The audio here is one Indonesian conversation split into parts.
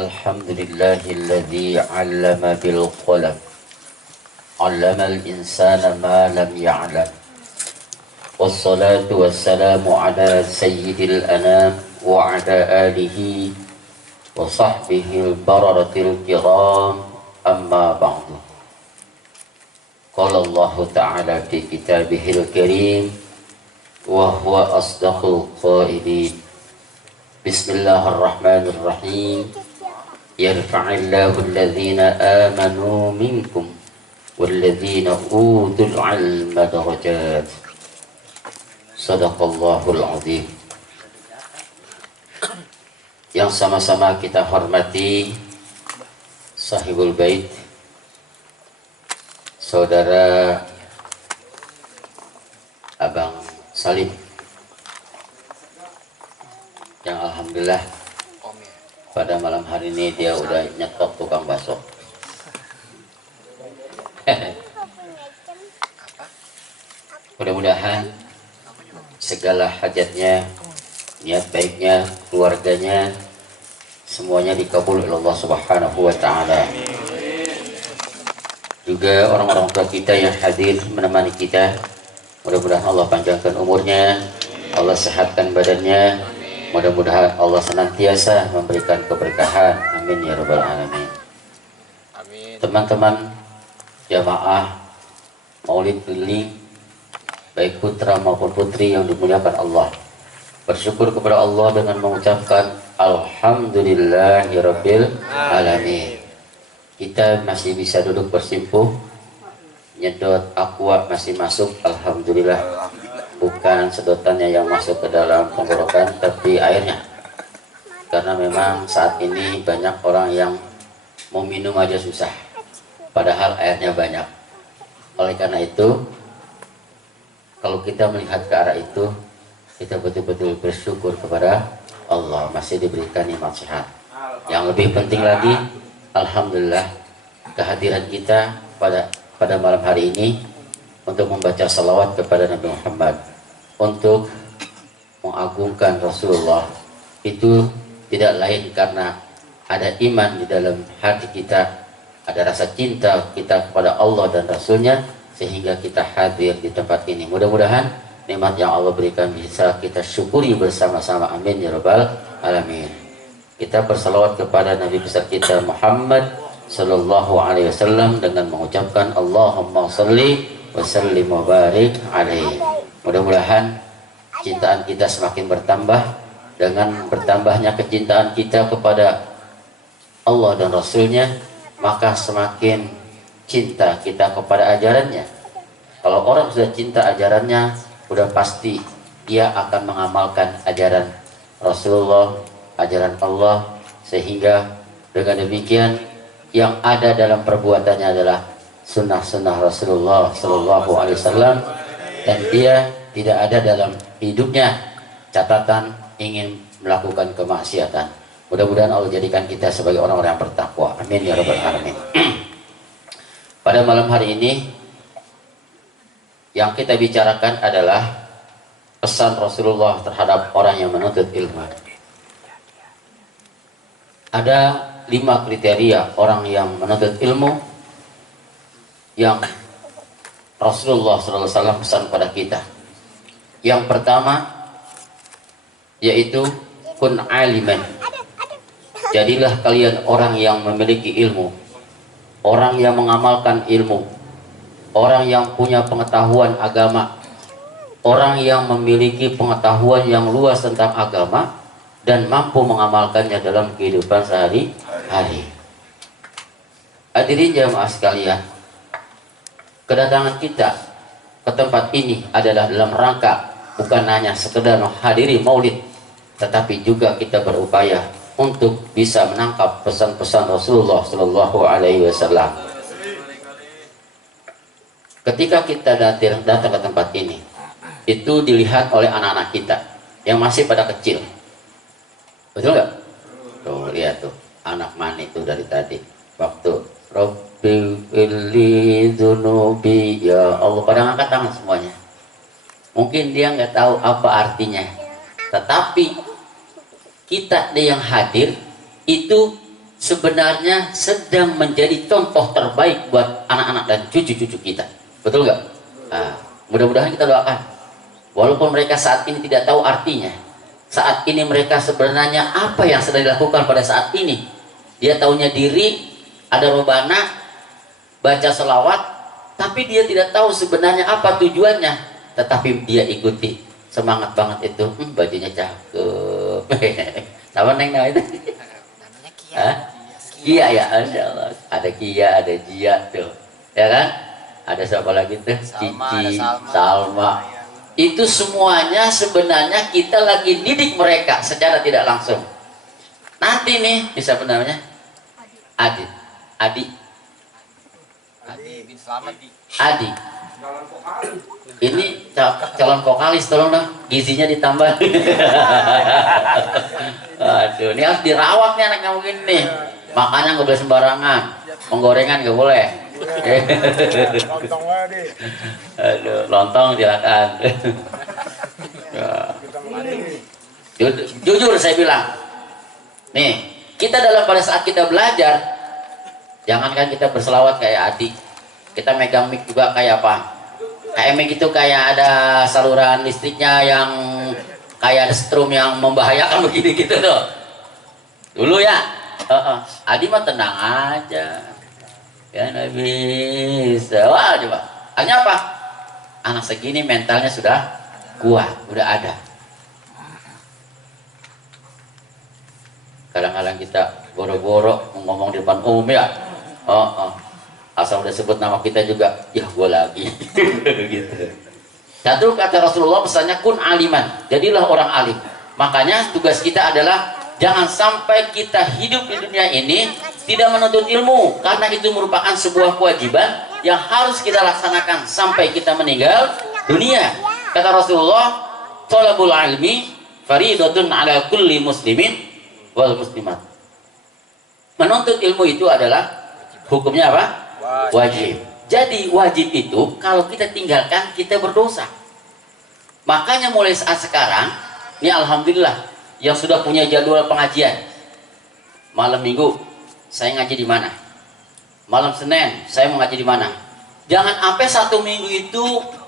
Alhamdulillahilladzi 'allama bil qalam 'allamal insana ma lam ya'lam. Wassalatu wassalamu ala sayyidil anam wa ala alihi wa sahbihi al-bararatil kiram, amma ba'du. Qala Allah ta'ala fi kitabihil karim wa huwa asdaqul qailin. Bismillahirrahmanirrahim. Yarfa'illahu alladhina amanu minkum walladhina utul 'ilma darajat. Sadaqallahul azim. Yang sama-sama kita hormati sahibul bait, saudara Abang Salim, yang alhamdulillah pada malam hari ini dia udah nyetok tukang bakso. Mudah-mudahan segala hajatnya, niat baiknya, keluarganya, semuanya dikabul oleh Allah Subhanahu wa ta'ala. Juga orang-orang tua kita yang hadir menemani kita, mudah-mudahan Allah panjangkan umurnya, Allah sehatkan badannya, mudah-mudahan Allah senantiasa memberikan keberkahan. Amin ya rabbal alamin. Teman-teman jamaah Maulid keliling, baik putra maupun putri yang dimuliakan Allah, bersyukur kepada Allah dengan mengucapkan Alhamdulillahirabbil alamin. Kita masih bisa duduk bersimpuh, nyedot aqua masih masuk, alhamdulillah. Bukan sedotannya yang masuk ke dalam tenggorokan, tapi airnya. Karena memang saat ini banyak orang yang mau minum aja susah, padahal airnya banyak. Oleh karena itu, kalau kita melihat ke arah itu, kita betul-betul bersyukur kepada Allah masih diberikan nikmat sehat. Yang lebih penting lagi, alhamdulillah, kehadiran kita pada malam hari ini untuk membaca salawat kepada Nabi Muhammad, untuk mengagungkan Rasulullah, itu tidak lain karena ada iman di dalam hati kita, ada rasa cinta kita kepada Allah dan Rasulnya, sehingga kita hadir di tempat ini. Mudah-mudahan nikmat yang Allah berikan bisa kita syukuri bersama-sama. Amin ya rabbal alamin. Kita bersalawat kepada Nabi besar kita Muhammad sallallahu alaihi wasallam dengan mengucapkan Allahumma shalli wa sallim wa barik alaihi. Mudah-mudahan cintaan kita semakin bertambah. Dengan bertambahnya kecintaan kita kepada Allah dan Rasulnya, maka semakin cinta kita kepada ajarannya. Kalau orang sudah cinta ajarannya, sudah pasti dia akan mengamalkan ajaran Rasulullah, ajaran Allah, sehingga dengan demikian yang ada dalam perbuatannya adalah sunnah-sunnah Rasulullah Sallallahu Alaihi Wasallam, dan dia tidak ada dalam hidupnya catatan ingin melakukan kemaksiatan. Mudah-mudahan Allah jadikan kita sebagai orang-orang yang bertakwa. Amin ya rabbal alamin. Pada malam hari ini yang kita bicarakan adalah pesan Rasulullah terhadap orang yang menuntut ilmu. Ada 5 kriteria orang yang menuntut ilmu yang Rasulullah SAW pesan pada kita. Yang pertama yaitu kun aliman. Jadilah kalian orang yang memiliki ilmu, orang yang mengamalkan ilmu, orang yang punya pengetahuan agama, orang yang memiliki pengetahuan yang luas tentang agama dan mampu mengamalkannya dalam kehidupan sehari-hari. Hadirin jamaah sekalian, kedatangan kita ke tempat ini adalah dalam rangka bukan hanya sekedar menghadiri maulid, tetapi juga kita berupaya untuk bisa menangkap pesan-pesan Rasulullah Shallallahu Alaihi Wasallam. Ketika kita datang ke tempat ini, itu dilihat oleh anak-anak kita yang masih pada kecil. Betul nggak? Tuh lihat tuh, anak mana itu dari tadi. Waktu Rabbi illi dzunubi, ya Allah, pada ngangkat tangan semuanya. Mungkin dia nggak tahu apa artinya, tetapi kita yang hadir itu sebenarnya sedang menjadi contoh terbaik buat anak-anak dan cucu-cucu kita. Betul nggak? Nah, mudah-mudahan kita doakan. Walaupun mereka saat ini tidak tahu artinya, saat ini mereka sebenarnya apa yang sedang dilakukan pada saat ini. Dia taunya diri, ada robana, baca selawat, tapi dia tidak tahu sebenarnya apa tujuannya. Tetapi dia ikuti, semangat banget itu. Bajunya cakep. Sama neng nah itu. Namanya Kia. Kia ya, Masya Allah. Ada Kia, ada Jia tuh, ya kan? Ada siapa lagi tuh? Cici, Salma. Itu semuanya sebenarnya kita lagi didik mereka secara tidak langsung. Nanti nih, bisa apa namanya? Adi. Adi bin Slamet. Adi. Ini calon vokalis, tolong dong, gizinya ditambah. Aduh, ini harus dirawat nih anaknya mungkin nih. Makanya nggak boleh sembarangan, penggorengan nggak boleh. Aduh, lontong silakan. Jujur saya bilang, nih kita pada saat kita belajar, jangankan kita berselawat kayak Adi, kita megang mic juga kayak apa? Kayak mic itu kayak ada saluran listriknya yang kayak ada strum yang membahayakan begini gitu tuh. Dulu ya. Adi mah tenang aja, ya nggak bisa. Wah coba, hanya apa? Anak segini mentalnya sudah kuat, udah ada. Kadang-kadang kita boro-boro ngomong di depan umum ya, asal udah sebut nama kita juga, ya gua lagi. Gitu. Satu kata Rasulullah pesannya kun aliman, jadilah orang alim. Makanya tugas kita adalah jangan sampai kita hidup di dunia ini tidak menuntut ilmu, karena itu merupakan sebuah kewajiban yang harus kita laksanakan sampai kita meninggal dunia. Kata Rasulullah, thalabul ilmi faridatun ala kulli muslimin wal muslimat. Menuntut ilmu itu adalah hukumnya apa? Wajib. Jadi wajib itu kalau kita tinggalkan kita berdosa. Makanya mulai saat sekarang, ini alhamdulillah yang sudah punya jadwal pengajian. Malam Minggu saya ngaji di mana? Malam Senin saya mau ngaji di mana? Jangan sampai satu minggu itu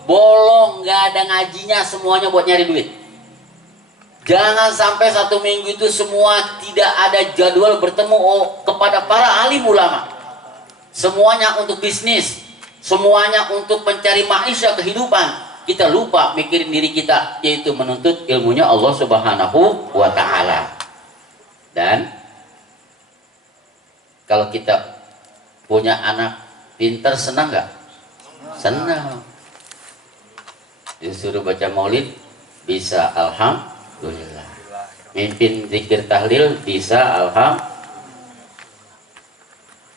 bolong, nggak ada ngajinya, semuanya buat nyari duit. Jangan sampai satu minggu itu semua tidak ada jadwal bertemu kepada para alim ulama. Semuanya untuk bisnis, semuanya untuk mencari maisha kehidupan. Kita lupa mikirin diri kita, yaitu menuntut ilmunya Allah Subhanahu wa Ta'ala. Dan kalau kita punya anak pintar, senang nggak? Senang. Disuruh baca maulid bisa, alhamdulillah. Mimpin zikir tahlil bisa, alhamdulillah.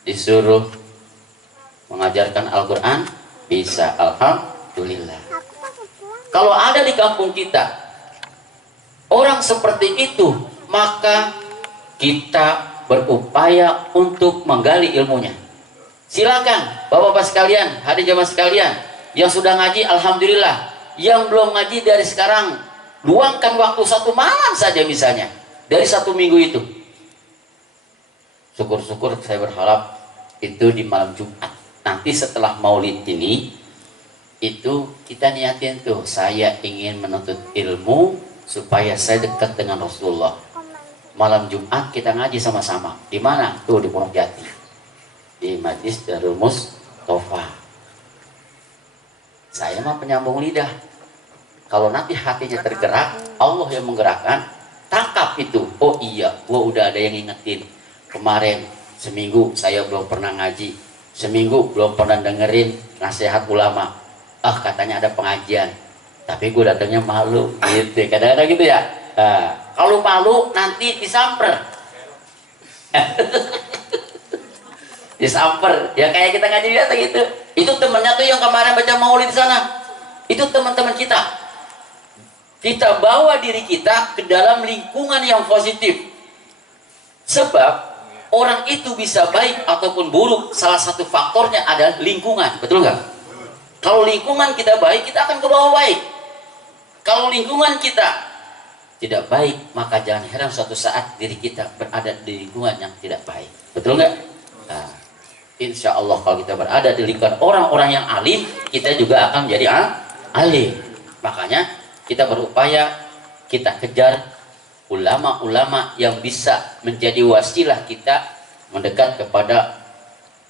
Disuruh mengajarkan Al-Quran bisa, alhamdulillah. Kalau ada di kampung kita orang seperti itu, maka kita berupaya untuk menggali ilmunya. Silakan bapak-bapak sekalian, hadir jamaah sekalian, yang sudah ngaji alhamdulillah, yang belum ngaji dari sekarang luangkan waktu satu malam saja misalnya dari satu minggu itu. Syukur-syukur saya berharap itu di malam Jumat. Nanti setelah maulid ini, itu kita niatin tuh, saya ingin menuntut ilmu supaya saya dekat dengan Rasulullah. Malam Jumat kita ngaji sama-sama. Di mana? Tuh di Pondok Jati, di Majlis Darul Mustofa. Saya mah penyambung lidah. Kalau nanti hatinya tergerak, Allah yang menggerakkan, tangkap itu. Oh iya, gua udah ada yang ingetin. Kemarin seminggu saya belum pernah ngaji, seminggu belum pernah dengerin nasihat ulama. Katanya ada pengajian, tapi gue datangnya malu, gitu. Kadang-kadang gitu ya. Kalau malu nanti disamper, disamper. Ya kayak kita ngaji biasa gitu. Itu temennya tuh yang kemarin baca maulid di sana. Itu teman-teman kita. Kita bawa diri kita ke dalam lingkungan yang positif. Sebab orang itu bisa baik ataupun buruk, salah satu faktornya adalah lingkungan. Betul nggak? Kalau lingkungan kita baik, kita akan ke bawah baik. Kalau lingkungan kita tidak baik, maka jangan heran suatu saat diri kita berada di lingkungan yang tidak baik. betul nggak? Nah, insya Allah kalau kita berada di lingkungan orang-orang yang alim, kita juga akan menjadi alim. Makanya kita berupaya, kita kejar ulama-ulama yang bisa menjadi wasilah kita mendekat kepada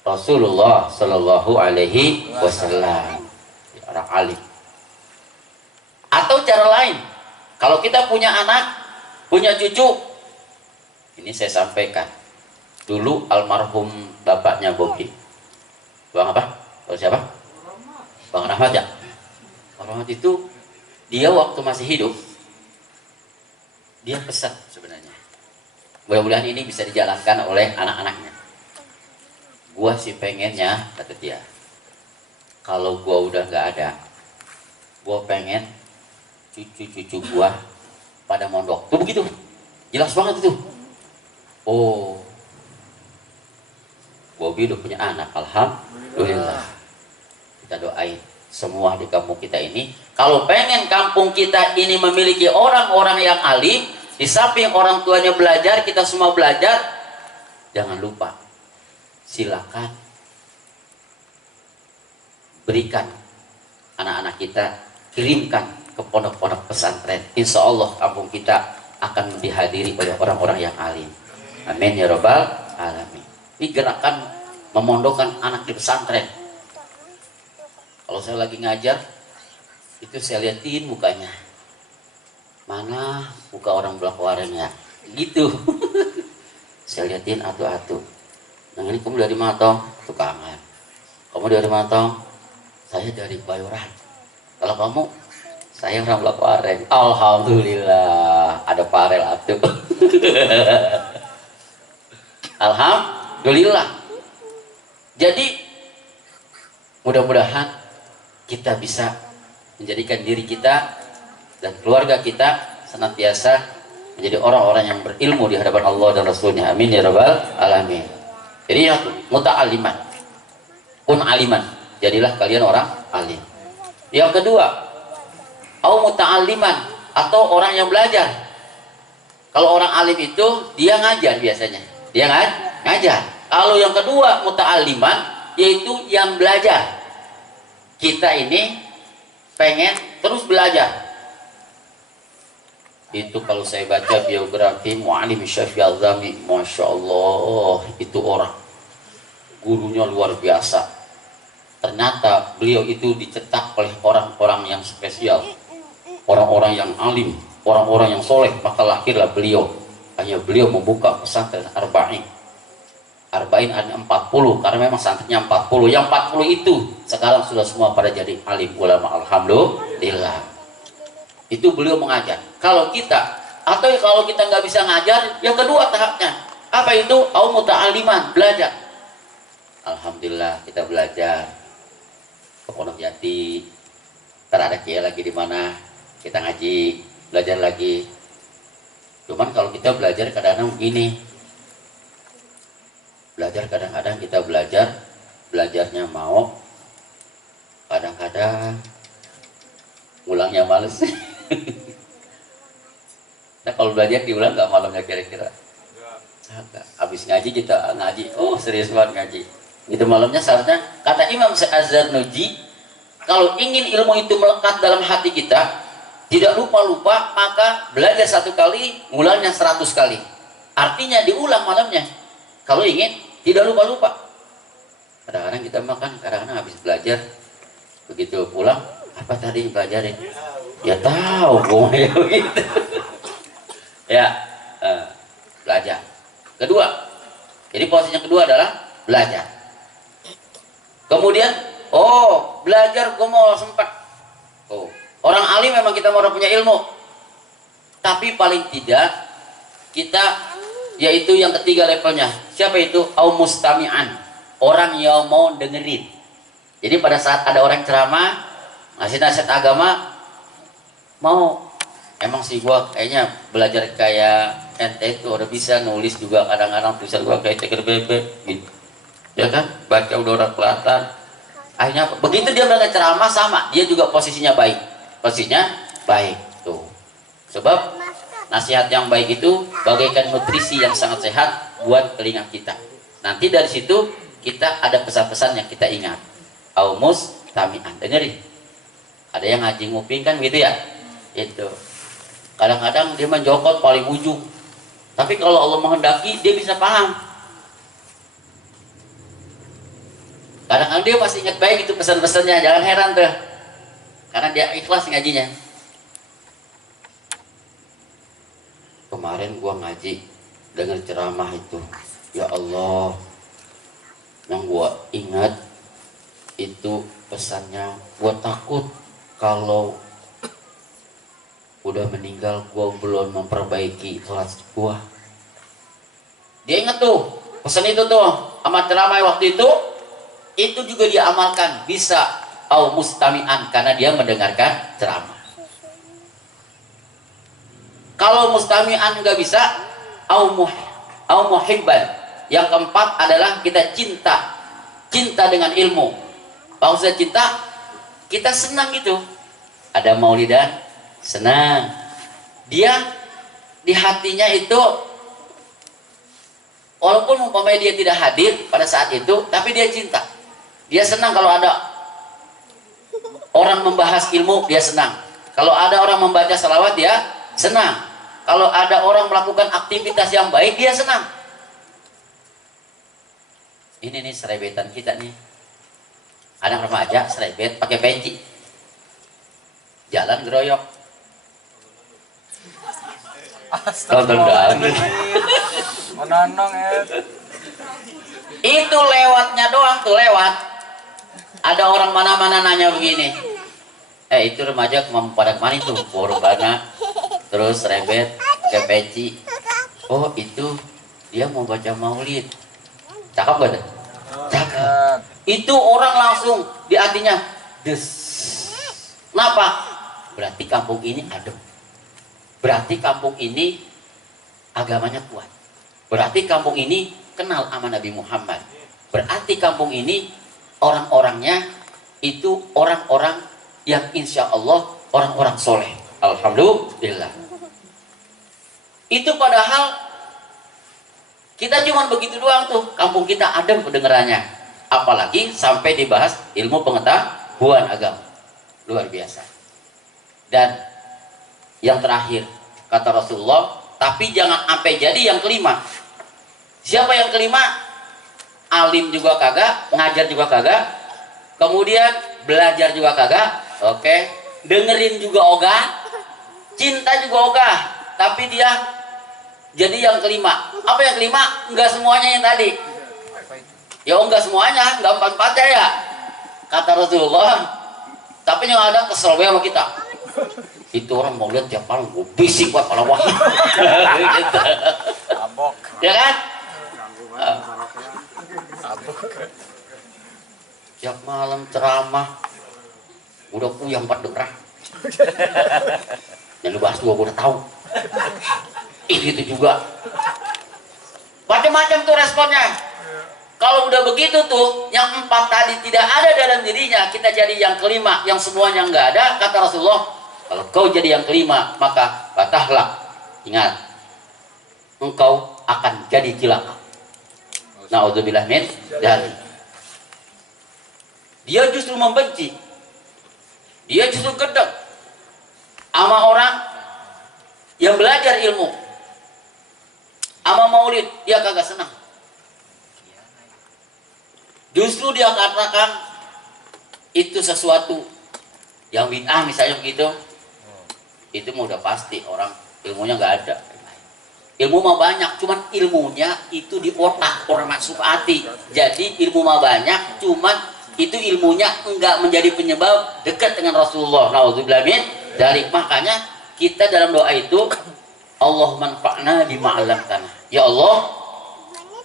Rasulullah Sallallahu Alaihi Wasallam, orang alim. Atau cara lain, kalau kita punya anak, punya cucu, ini saya sampaikan. Dulu almarhum bapaknya Bobi, Bang apa? Tahu siapa? Bang Rahmat ya? Bang Rahmat itu, dia waktu masih hidup, dia pesan sebenarnya. Mudah-mudahan ini bisa dijalankan oleh anak-anaknya. Gua sih pengennya, kata dia, kalau gua udah nggak ada, gua pengen cucu-cucu gua pada mondok. Tuh begitu, jelas banget itu. Oh, Bobi udah punya anak, alhamdulillah. Kita doain semua di kampung kita ini, kalau pengen kampung kita ini memiliki orang-orang yang alim, di samping orang tuanya belajar, kita semua belajar, jangan lupa, silakan berikan anak-anak kita, kirimkan ke pondok-pondok pesantren. Insya Allah kampung kita akan dihadiri oleh orang-orang yang alim. Amin ya robbal alamin. Ini gerakan memondokkan anak di pesantren. Kalau saya lagi ngajar, itu saya liatin mukanya. Mana muka orang belakang ya? Gitu. Saya liatin atu-atu. Nah ini kamu dari Matong, tukangan. Kamu dari Matong, saya dari Bayoran. Kalau kamu, saya orang belakang. Alhamdulillah, ada parel atuh. Alhamdulillah. Jadi mudah-mudahan kita bisa menjadikan diri kita dan keluarga kita senantiasa menjadi orang-orang yang berilmu di hadapan Allah dan Rasulnya. Amin ya rabbal alamin. Jadi ya, muta'aliman, kun aliman, jadilah kalian orang alim. Yang kedua, au muta'aliman, atau orang yang belajar. Kalau orang alim itu dia ngajar biasanya, dia ngajar. Kalau yang kedua muta'aliman, yaitu yang belajar. Kita ini pengen terus belajar. Itu kalau saya baca biografi Mu'alim Syafi'i Al-Zami, Masya Allah, itu orang gurunya luar biasa. Ternyata beliau itu dicetak oleh orang-orang yang spesial, orang-orang yang alim, orang-orang yang soleh. Maka lahirlah beliau. Hanya beliau membuka pesantren Arba'in ada 40, karena memang santrinya 40. Yang 40 itu sekarang sudah semua pada jadi alim ulama, alhamdulillah. Itu beliau mengajar. Kalau kita, atau kalau kita nggak bisa ngajar, yang kedua tahapnya apa itu? Au muta'aliman, belajar. Alhamdulillah kita belajar ke Pondok Jati. Ntar ada kiai lagi di mana kita ngaji, belajar lagi. Cuman kalau kita belajar kadang-kadang begini, belajar kadang-kadang kita belajarnya mau, kadang-kadang ulangnya males. Nah kalau belajar diulang nggak malamnya kira-kira? Habis ngaji kita ngaji, oh serius banget ngaji. Itu malamnya seharusnya, kata Imam Az-Zarnuji, kalau ingin ilmu itu melekat dalam hati kita, tidak lupa-lupa, maka belajar 1 kali, ulangnya 100 kali. Artinya diulang malamnya. Kalau ingin tidak lupa-lupa. Kadang-kadang kita makan, kadang-kadang habis belajar, begitu pulang, apa tadi belajarin? Ya tahu, pokoknya begitu. Ya, belajar. Kedua, jadi posisinya kedua adalah belajar. Kemudian, belajar gue mau sempat. Orang alim memang kita mau punya ilmu, tapi paling tidak kita, yaitu yang ketiga levelnya. Siapa itu? Au mustami'an, orang yang mau dengerin. Jadi pada saat ada orang ceramah ngasih nasihat agama, mau emang sih gua kayaknya belajar kayak ente itu udah bisa nulis juga, kadang-kadang tulisan gua kayak ceker bebek gitu, ya kan, baca udah orang kelihatan. Akhirnya begitu dia mendengar ceramah, sama dia juga posisinya baik, tuh. Sebab nasihat yang baik itu bagaikan nutrisi yang sangat sehat buat telinga kita. Nanti dari situ kita ada pesan-pesan yang kita ingat. Aumus tamian, dengerin. Ada yang ngaji nguping kan gitu ya. Itu. Kadang-kadang dia menjokot paling ujung. Tapi kalau Allah menghendaki dia bisa paham. Kadang-kadang dia masih ingat baik itu pesan-pesannya, jangan heran tuh. Karena dia ikhlas ngajinya. Kemarin gua ngaji dengar ceramah itu. Ya Allah. Yang gua ingat itu pesannya, gua takut kalau udah meninggal gua belum memperbaiki kelas gua. Dia ingat tuh pesan itu tuh, amat ceramah waktu itu juga dia amalkan, bisa au mustami'an karena dia mendengarkan ceramah. Kalau mustami'an nggak bisa, au muhibban. Yang keempat adalah kita cinta dengan ilmu. Maksudnya cinta, kita senang gitu. Ada maulidan, senang. Dia di hatinya itu, walaupun umpamanya dia tidak hadir pada saat itu, tapi dia cinta. Dia senang kalau ada orang membahas ilmu, dia senang. Kalau ada orang membaca salawat, dia senang. Kalau ada orang melakukan aktivitas yang baik, dia senang. Ini nih serebetan kita nih. Anak remaja serebet pakai peci. Jalan geroyok. Menonong ya. Itu lewatnya doang tuh lewat. Ada orang mana-mana nanya begini. Itu remaja pada kemana itu? Borbana. Terus rebet ke peci. Oh itu dia mau baca maulid. Cakep gak ada? Cakep. Itu orang langsung di hatinya des. Kenapa? Berarti kampung ini adem. Berarti kampung ini agamanya kuat. Berarti kampung ini kenal sama Nabi Muhammad. Berarti kampung ini orang-orangnya itu orang-orang yang insya Allah orang-orang soleh. Alhamdulillah. Itu padahal kita cuma begitu doang tuh. Kampung kita adem pendengarannya. Apalagi sampai dibahas ilmu pengetahuan agama. Luar biasa. Dan yang terakhir kata Rasulullah, tapi jangan sampai jadi yang kelima. Siapa yang kelima? Alim juga kagak, ngajar juga kagak, kemudian belajar juga kagak, oke, dengerin juga ogah, cinta juga ogah, tapi dia jadi yang kelima. Apa yang kelima? Enggak semuanya yang tadi. Ya enggak semuanya, enggak empat-empatnya ya. Kata Rasulullah. Tapi yang ada kesel sama kita. Itu orang mau lihat tiap malam, gue bisik buat kalau wah. Gitu. Ya kan? Tiap malam ceramah, udah puyang empat dengar. Yang lu bahas gue udah tahu. Itu juga. Macam-macam tuh responnya. Kalau udah begitu tuh, yang empat tadi tidak ada dalam dirinya, kita jadi yang kelima, yang semuanya nggak ada. Kata Rasulullah, kalau kau jadi yang kelima, maka patahlah. Ingat, engkau akan jadi cilaka. Na'udzubillah min dzalik. Dia justru membenci. Dia justru gedek sama orang yang belajar ilmu. Sama maulid, dia kagak senang. Justru dia katakan itu sesuatu yang bid'ah misalnya begitu. Itu mah udah pasti orang ilmunya nggak ada. Ilmu mah banyak, cuman ilmunya itu di otak, orang masuk hati. Jadi ilmu mah banyak, cuman itu ilmunya enggak menjadi penyebab dekat dengan Rasulullah. Nauzubillah min dzalik. Makanya kita dalam doa itu Allah manfa'na bima 'allamtana. Ya Allah,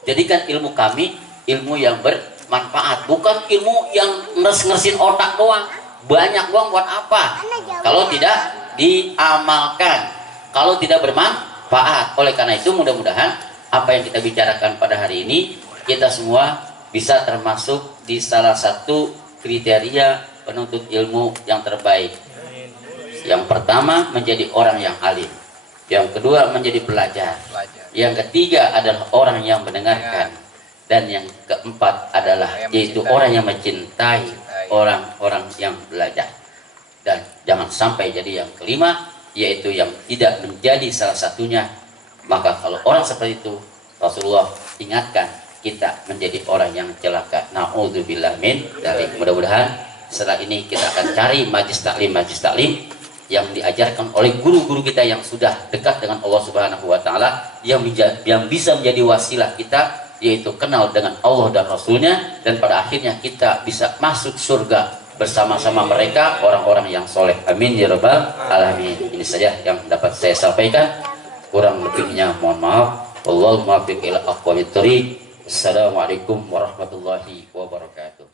jadikan ilmu kami ilmu yang bermanfaat, bukan ilmu yang ngersin otak doang. Banyak doang buat apa? Kalau tidak diamalkan, kalau tidak bermanfaat. Oleh karena itu mudah-mudahan apa yang kita bicarakan pada hari ini kita semua bisa termasuk di salah satu kriteria penuntut ilmu yang terbaik. Yang pertama menjadi orang yang alim, yang kedua menjadi pelajar, yang ketiga adalah orang yang mendengarkan, Dan yang keempat adalah yaitu orang yang mencintai orang-orang yang belajar. Dan jangan sampai jadi yang kelima, yaitu yang tidak menjadi salah satunya. Maka kalau orang seperti itu, Rasulullah ingatkan kita menjadi orang yang celaka. Na'udzubillah min dzalik. Mudah-mudahan setelah ini kita akan cari majlis taklim yang diajarkan oleh guru-guru kita yang sudah dekat dengan Allah Subhanahu wa taala, yang bisa menjadi wasilah kita, yaitu kenal dengan Allah dan Rasulnya, dan pada akhirnya kita bisa masuk surga bersama-sama mereka, orang-orang yang soleh. Amin ya rabbal alamin. Ini saja yang dapat saya sampaikan, kurang lebihnya mohon maaf. Wallahul muwaffiq ila aqwamit thoriq. Assalamualaikum warahmatullahi wabarakatuh.